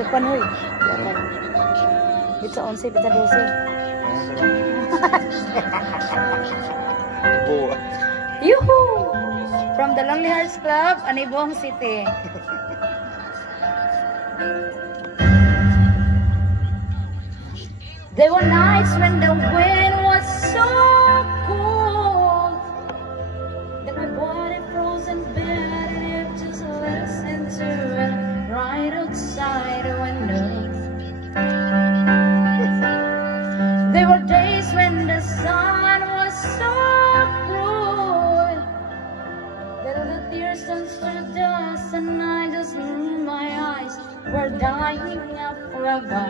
Tupan hoy. Bita 11, bita 12. Yuhu! From the Lonely Hearts Club, Anibong City. There were nights when the wind was so cold that my body froze in bed and it just listened to it right outside the window. There were days when the sun was so cruel that all the tears turned to dust and I just knew my eyes were dying up forever.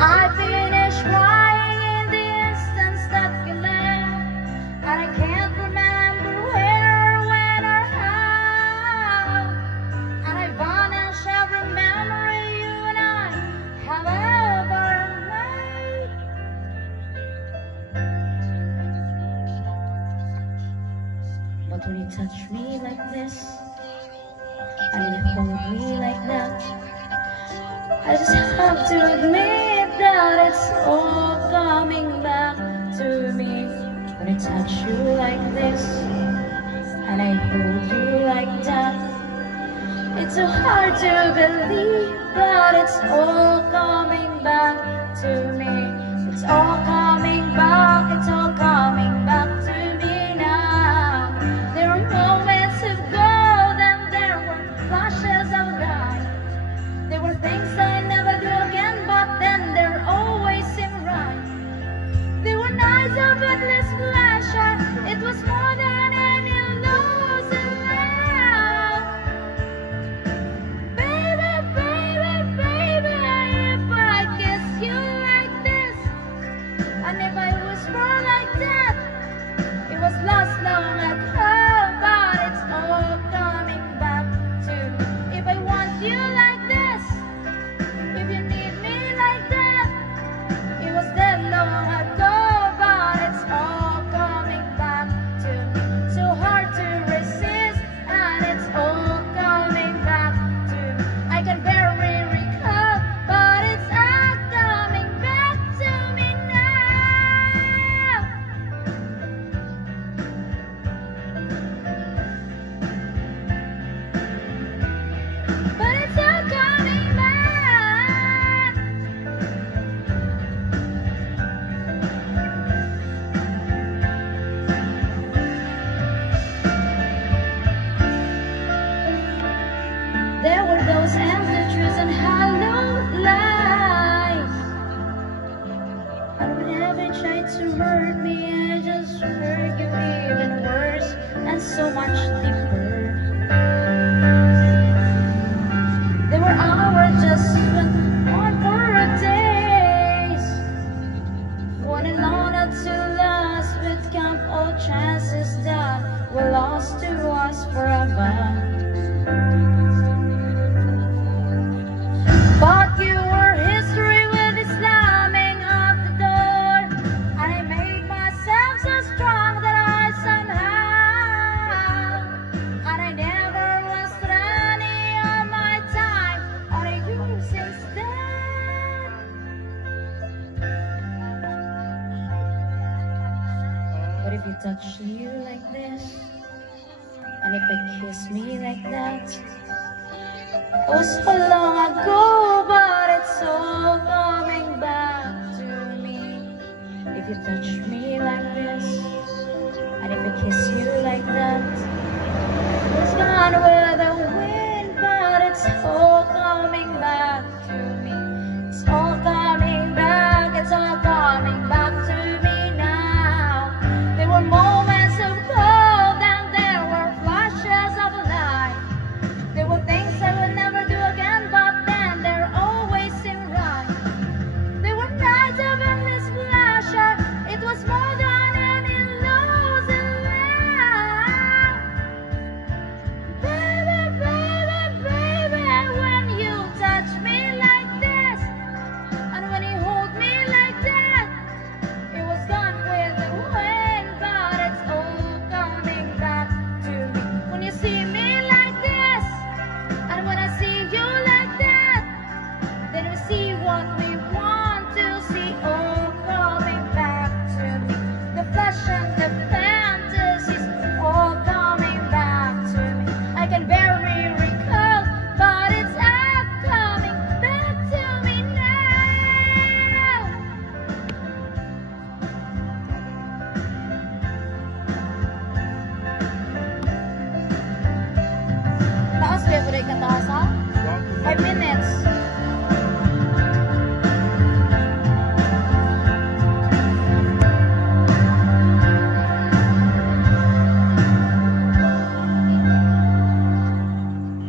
I finished crying in the instance that you left, and I can't remember where, when, or how. And I vanish every memory you and I have ever made. But when you touch me like this, and you hold me like that, I just have to admit that it's all coming back to me. When I touch you like this and I hold you like that, it's so hard to believe that it's all coming back to me. It's all coming back, it's all coming back to me now. There were moments of gold and there were flashes of light. There were things I never do again, but then there always seemed right. There were nights of endless pleasure. It was more than any illusion now. Baby, baby, baby, if I kiss you like this, and if I whisper like that, it was lost long ago, but it's all coming back to me. If I want you like this, if you need me like that, it was dead long ago, but it's all coming back to me. So hard to resist, and it's all coming back to me. I can barely recall, but it's all coming back to me now. But it's all coming back. There were those empty truths and hollow lies, and whenever you tried to hurt me, I just hurt you even worse and so much deeper. There were hours just went on for days, wanting not to last, but count all chances that were lost to us forever. But you were history with the slamming of the door, and I made myself so strong that I somehow, and I never wasted any of my time on you since then. But if you touch you like this, and if I kiss me like that, it was so long ago, but it's all coming back to me. If you touch me like this, and if I kiss you like that, it's gone with the wind, but it's all coming back to me. It's all coming back, it's all coming back to me now. There were moments of cold and there were flashes of light. There were things I would never do again, but then there always seemed right. There were nights of endless pleasure. It was more than any illusion now. Baby, And when I see you like that, then we see what we want to see, all coming back to me. The flash and the fantasies, all coming back to me. I can barely recall, but it's all coming back to me now. Taas ba po rin kataas ha? 5 minutes.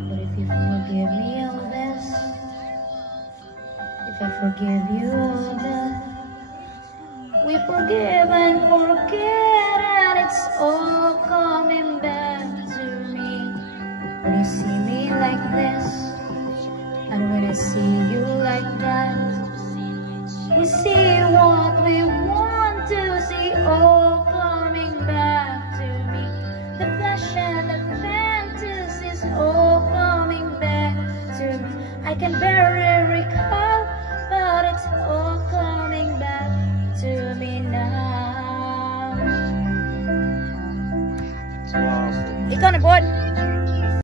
But if you forgive me all this, if I forgive you all that, we forgive and forget, and it's all